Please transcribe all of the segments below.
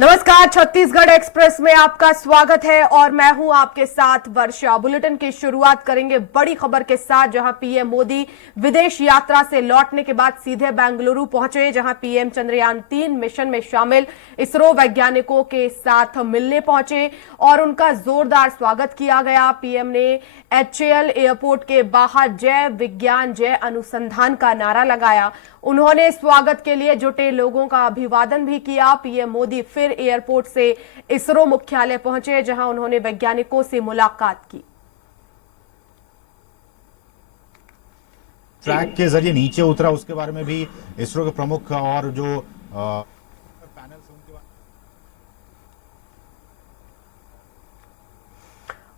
नमस्कार, छत्तीसगढ़ एक्सप्रेस में आपका स्वागत है और मैं हूं आपके साथ वर्षा। बुलेटिन की शुरुआत करेंगे बड़ी खबर के साथ, जहां पीएम मोदी विदेश यात्रा से लौटने के बाद सीधे बेंगलुरु पहुंचे, जहां पीएम चंद्रयान-3 मिशन में शामिल इसरो वैज्ञानिकों के साथ मिलने पहुंचे और उनका जोरदार स्वागत किया गया। पीएम ने एचएएल एयरपोर्ट के बाहर जय विज्ञान जय अनुसंधान का नारा लगाया। उन्होंने स्वागत के लिए जुटे लोगों का अभिवादन भी किया। पीएम मोदी फिर एयरपोर्ट से इसरो मुख्यालय पहुंचे, जहां उन्होंने वैज्ञानिकों से मुलाकात की। ट्रैक के जरिए नीचे उतरा, उसके बारे में भी इसरो के प्रमुख और जो पैनल से उनके बारे।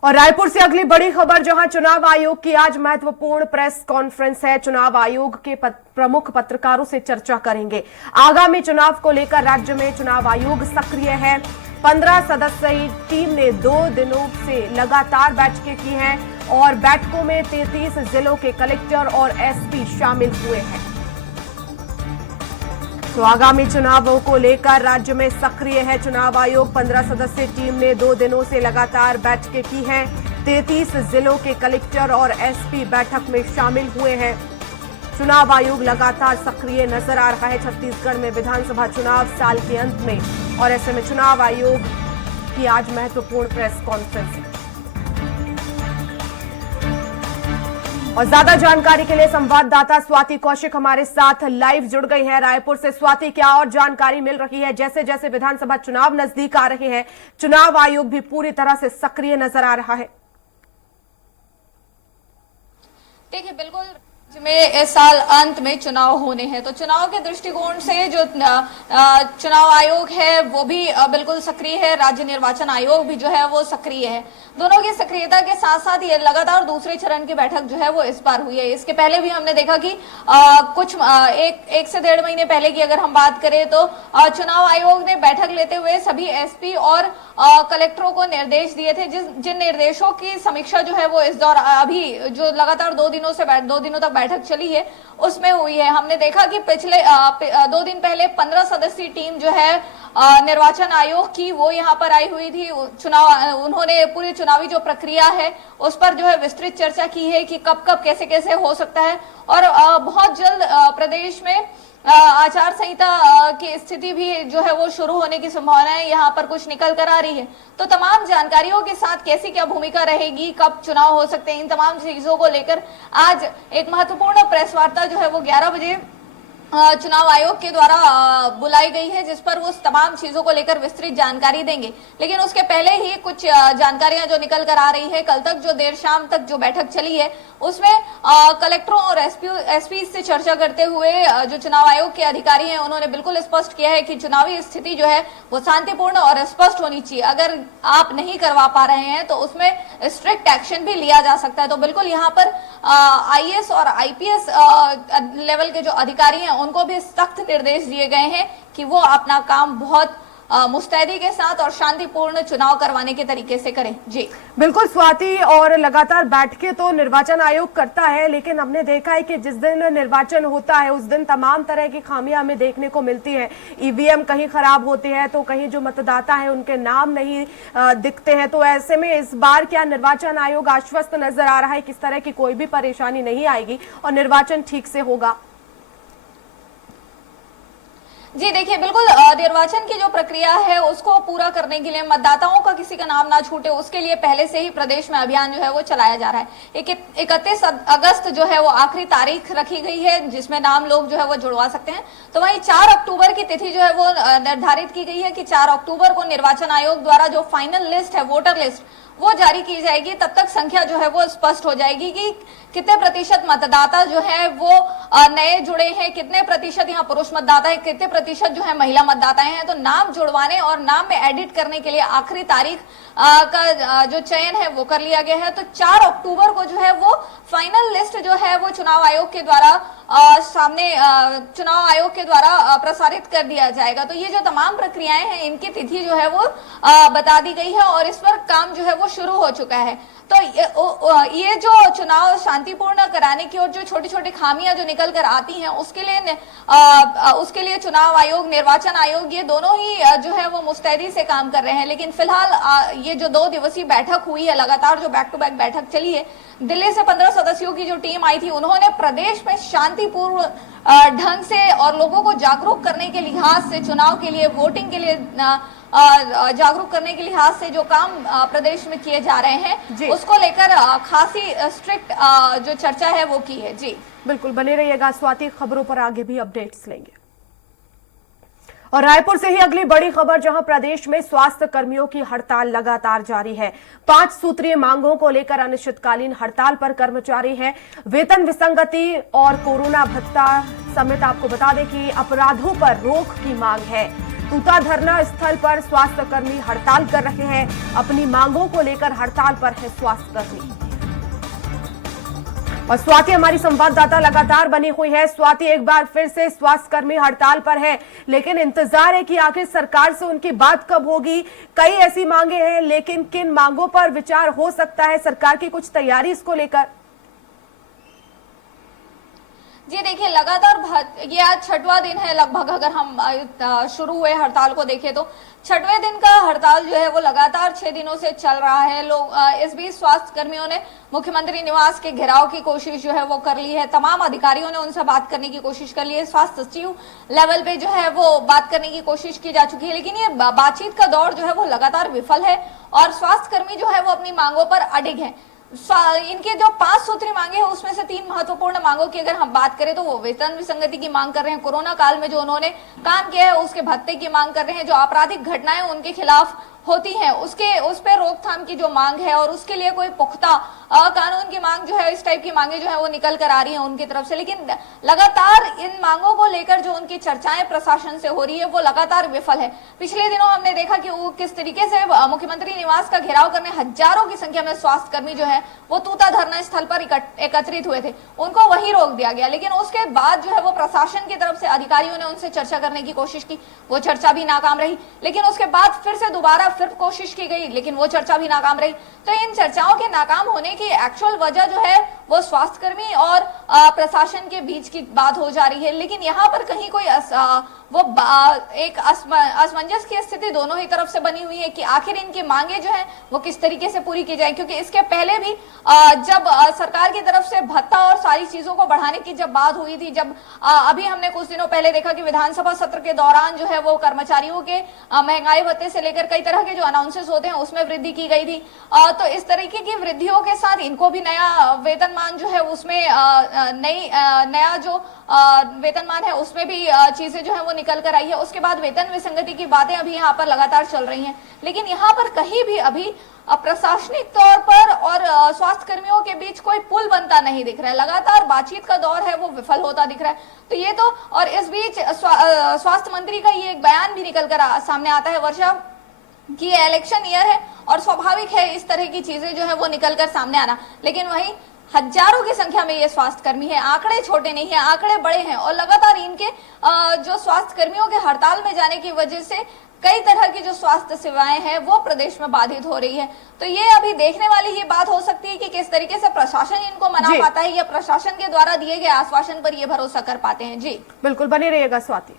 और रायपुर से अगली बड़ी खबर, जहां चुनाव आयोग की आज महत्वपूर्ण प्रेस कॉन्फ्रेंस है। चुनाव आयोग के प्रमुख पत्रकारों से चर्चा करेंगे। आगामी चुनाव को लेकर राज्य में चुनाव आयोग सक्रिय है। 15 सदस्यीय टीम ने 2 दिनों से लगातार बैठकें की हैं और बैठकों में 33 जिलों के कलेक्टर और एसपी शामिल हुए हैं। तो आगामी चुनावों को लेकर राज्य में सक्रिय है चुनाव आयोग। 15 सदस्यीय टीम ने 2 दिनों से लगातार बैठकें की हैं। 33 जिलों के कलेक्टर और एसपी बैठक में शामिल हुए हैं। चुनाव आयोग लगातार सक्रिय नजर आ रहा है। छत्तीसगढ़ में विधानसभा चुनाव साल के अंत में, और ऐसे में चुनाव आयोग की आज महत्वपूर्ण प्रेस कॉन्फ्रेंस है। और ज्यादा जानकारी के लिए संवाददाता स्वाति कौशिक हमारे साथ लाइव जुड़ गई है रायपुर से। स्वाति, क्या और जानकारी मिल रही है? जैसे जैसे विधानसभा चुनाव नजदीक आ रहे हैं, चुनाव आयोग भी पूरी तरह से सक्रिय नजर आ रहा है। देखिए, बिल्कुल में इस साल अंत में चुनाव होने हैं, तो चुनाव के दृष्टिकोण से जो चुनाव आयोग है वो भी बिल्कुल सक्रिय है। राज्य निर्वाचन आयोग भी जो है वो सक्रिय है। दोनों की सक्रियता के साथ साथ ये लगातार दूसरे चरण की बैठक जो है वो इस बार हुई है। इसके पहले भी हमने देखा कि कुछ एक से 1.5 महीने पहले की अगर हम बात करें तो चुनाव आयोग ने बैठक लेते हुए सभी एसपी और कलेक्टरों को निर्देश दिए थे, जिन निर्देशों की समीक्षा जो है वो इस दौर अभी जो लगातार 2 दिनों तक बैठक चली है उसमें हुई है। हमने देखा कि पिछले 2 दिन पहले 15 सदस्यीय टीम जो है निर्वाचन आयोग की वो यहाँ पर आई हुई थी। उन्होंने पूरी चुनावी जो प्रक्रिया है उस पर जो है विस्तृत चर्चा की है कि कब कब कैसे कैसे हो सकता है, और बहुत जल्द प्रदेश में आचार संहिता की स्थिति भी जो है वो शुरू होने की संभावना है, यहाँ पर कुछ निकल कर आ रही है। तो तमाम जानकारियों के साथ कैसी क्या भूमिका रहेगी, कब चुनाव हो सकते हैं, इन तमाम चीजों को लेकर आज एक महत्वपूर्ण प्रेस वार्ता जो है वो 11 बजे चुनाव आयोग के द्वारा बुलाई गई है, जिस पर वो तमाम चीजों को लेकर विस्तृत जानकारी देंगे। लेकिन उसके पहले ही कुछ जानकारियां जो निकल कर आ रही है, कल तक जो देर शाम तक जो बैठक चली है उसमें कलेक्टरों और एसपी से चर्चा करते हुए जो चुनाव आयोग के अधिकारी हैं उन्होंने बिल्कुल स्पष्ट किया है कि चुनावी स्थिति जो है वो शांतिपूर्ण और स्पष्ट होनी चाहिए। अगर आप नहीं करवा पा रहे हैं तो उसमें स्ट्रिक्ट एक्शन भी लिया जा सकता है। तो बिल्कुल यहाँ पर आईएएस और आईपीएस लेवल के जो अधिकारी हैं उनको भी सख्त निर्देश दिए गए हैं कि वो अपना काम बहुत मुस्तैदी के साथ और शांतिपूर्ण चुनाव करवाने के तरीके से करें। जी बिल्कुल स्वाति, और लगातार बैठकें तो निर्वाचन आयोग करता है, लेकिन हमने देखा है कि जिस दिन निर्वाचन होता है उस दिन तमाम तरह की खामियां हमें देखने को मिलती है। ईवीएम कहीं खराब होते हैं तो कहीं जो मतदाता है उनके नाम नहीं दिखते हैं। तो ऐसे में इस बार क्या निर्वाचन आयोग आश्वस्त नजर आ रहा है किस तरह की कोई भी परेशानी नहीं आएगी और निर्वाचन ठीक से होगा? जी देखिए, बिल्कुल निर्वाचन की जो प्रक्रिया है उसको पूरा करने के लिए, मतदाताओं का किसी का नाम ना छूटे उसके लिए पहले से ही प्रदेश में अभियान जो है वो चलाया जा रहा है। 31 अगस्त जो है वो आखिरी तारीख रखी गई है जिसमें नाम लोग जो है वो जुड़वा सकते हैं। तो वहीं 4 अक्टूबर की तिथि जो है वो निर्धारित की गई है कि 4 अक्टूबर को निर्वाचन आयोग द्वारा जो फाइनल लिस्ट है, वोटर लिस्ट, वो जारी की जाएगी। तब तक संख्या जो है वो स्पष्ट हो जाएगी कि कितने प्रतिशत मतदाता जो है वो नए जुड़े हैं, कितने प्रतिशत यहाँ पुरुष मतदाता है, कितने प्रतिशत जो है महिला मतदाता हैं। तो नाम जुड़वाने और नाम में एडिट करने के लिए आखिरी तारीख का जो चयन है वो कर लिया गया है। तो 4 अक्टूबर को जो है वो फाइनल लिस्ट जो है वो चुनाव आयोग के द्वारा सामने चुनाव आयोग के द्वारा प्रसारित कर दिया जाएगा। तो ये जो तमाम प्रक्रियाएं हैं इनकी तिथि जो है वो बता दी गई है और इस पर काम जो है वो शुरू हो चुका है। तो ये जो चुनाव शांतिपूर्ण कराने की और जो छोटी छोटी खामियां जो निकल कर आती हैं उसके लिए चुनाव आयोग, निर्वाचन आयोग, ये दोनों ही जो है वो मुस्तैदी से काम कर रहे हैं। लेकिन फिलहाल ये जो 2 दिवसीय बैठक हुई है, लगातार जो बैक टू बैक बैठक चली है, दिल्ली से 15 सदस्यों की जो टीम आई थी, उन्होंने प्रदेश में शांतिपूर्ण ढंग से और लोगों को जागरूक करने के लिहाज से, चुनाव के लिए, वोटिंग के लिए जागरूक करने के लिहाज से जो काम प्रदेश में किए जा रहे हैं उसको लेकर खासी स्ट्रिक्ट जो चर्चा है वो की है। जी बिल्कुल, बने रहिएगा स्वाति, खबरों पर आगे भी अपडेट्स लेंगे। और रायपुर से ही अगली बड़ी खबर, जहां प्रदेश में स्वास्थ्य कर्मियों की हड़ताल लगातार जारी है। 5 सूत्रीय मांगों को लेकर अनिश्चितकालीन हड़ताल पर कर्मचारी हैं। वेतन विसंगति और कोरोना भत्ता समेत आपको बता दें कि अपराधों पर रोक की मांग है। तूता धरना स्थल पर स्वास्थ्य कर्मी हड़ताल कर रहे हैं। अपनी मांगों को लेकर हड़ताल पर है स्वास्थ्य कर्मी। और स्वाति हमारी संवाददाता लगातार बनी हुई है। स्वाति, एक बार फिर से स्वास्थ्य कर्मी हड़ताल पर है, लेकिन इंतजार है कि आखिर सरकार से उनकी बात कब होगी। कई ऐसी मांगे हैं, लेकिन किन मांगों पर विचार हो सकता है? सरकार की कुछ तैयारी इसको लेकर? जी देखिए, लगातार ये आज 6वां दिन है लगभग, अगर हम शुरू हुए हड़ताल को देखें तो 6वें दिन का हड़ताल जो है वो लगातार 6 दिनों से चल रहा है। लोग इस बीच स्वास्थ्य कर्मियों ने मुख्यमंत्री निवास के घेराव की कोशिश जो है वो कर ली है। तमाम अधिकारियों ने उनसे बात करने की कोशिश कर ली है। स्वास्थ्य सचिव लेवल पे जो है वो बात करने की कोशिश की जा चुकी है, लेकिन ये बातचीत का दौर जो है वो लगातार विफल है और स्वास्थ्य कर्मी जो है वो अपनी मांगों पर अडिग है। इनके जो 5 सूत्री मांगे हैं उसमें से 3 महत्वपूर्ण मांगों की अगर हम बात करें तो वो वेतन विसंगति की मांग कर रहे हैं, कोरोना काल में जो उन्होंने काम किया है उसके भत्ते की मांग कर रहे हैं, जो आपराधिक घटनाएं उनके खिलाफ होती हैं उस पे रोकथाम की जो मांग है और उसके लिए कोई पुख्ता कानून की मांग जो है, इस टाइप की मांगे जो है वो निकल कर आ रही हैं उनकी तरफ से। लेकिन लगातार इन मांगों को लेकर जो उनकी चर्चाएं प्रशासन से हो रही है वो लगातार विफल है। पिछले दिनों हमने देखा कि वो किस तरीके से मुख्यमंत्री निवास का घेराव करने हजारों की संख्या में स्वास्थ्य कर्मी जो है वो तूता धरना स्थल पर एकत्रित हुए थे, उनको वहीं रोक दिया गया। लेकिन उसके बाद जो है वो प्रशासन की तरफ से अधिकारियों ने उनसे चर्चा करने की कोशिश की, वो चर्चा भी नाकाम रही। लेकिन उसके बाद फिर से दोबारा कोशिश की गई, लेकिन वो चर्चा भी नाकाम रही। तो इन चर्चाओं के नाकाम होने की एक्चुअल वजह जो है वो स्वास्थ्यकर्मी और प्रशासन के बीच की बात हो जा रही है। लेकिन यहाँ पर कहीं कोई एक असमंजस की स्थिति दोनों ही तरफ से बनी हुई है कि आखिर इनकी मांगे जो है वो किस तरीके से पूरी की जाए। क्योंकि इसके पहले भी जब सरकार की तरफ से भत्ता और सारी चीजों को बढ़ाने की जब बात हुई थी, जब अभी हमने कुछ दिनों पहले देखा कि विधानसभा सत्र के दौरान जो है वो कर्मचारियों के महंगाई भत्ते से लेकर कई तरह के जो अनाउंसेस होते हैं उसमें वृद्धि की गई थी। तो इस तरीके की वृद्धियों के साथ इनको भी नया वेतनमान जो है उसमें नया जो वेतनमान है उसमें भी चीजें जो है वो निकल कर आई है। उसके बाद वेतन विसंगति की बातें अभी यहाँ पर लगातार चल रही हैं, लेकिन यहाँ पर कहीं भी अभी प्रशासनिक तौर पर और स्वास्थ्य कर्मियों के बीच कोई पुल बनता नहीं दिख रहा है। लगातार बातचीत का दौर है वो विफल होता दिख रहा है। तो ये तो, और इस बीच स्वास्थ्य मंत्री का ये एक बयान भी निकल कर सामने आता है वर्षा कि इलेक्शन ईयर है और स्वाभाविक है इस तरह की चीजें जो है वो निकल कर सामने आना। लेकिन वहीं हजारों की संख्या में ये स्वास्थ्य कर्मी है, आंकड़े छोटे नहीं है, आंकड़े बड़े हैं और लगातार इनके जो स्वास्थ्य कर्मियों के हड़ताल में जाने की वजह से कई तरह की जो स्वास्थ्य सेवाएं हैं वो प्रदेश में बाधित हो रही है। तो ये अभी देखने वाली ही बात हो सकती है कि किस तरीके से प्रशासन इनको मना पाता है या प्रशासन के द्वारा दिए गए आश्वासन पर ये भरोसा कर पाते हैं। जी बिल्कुल, बने रहिएगा स्वाति।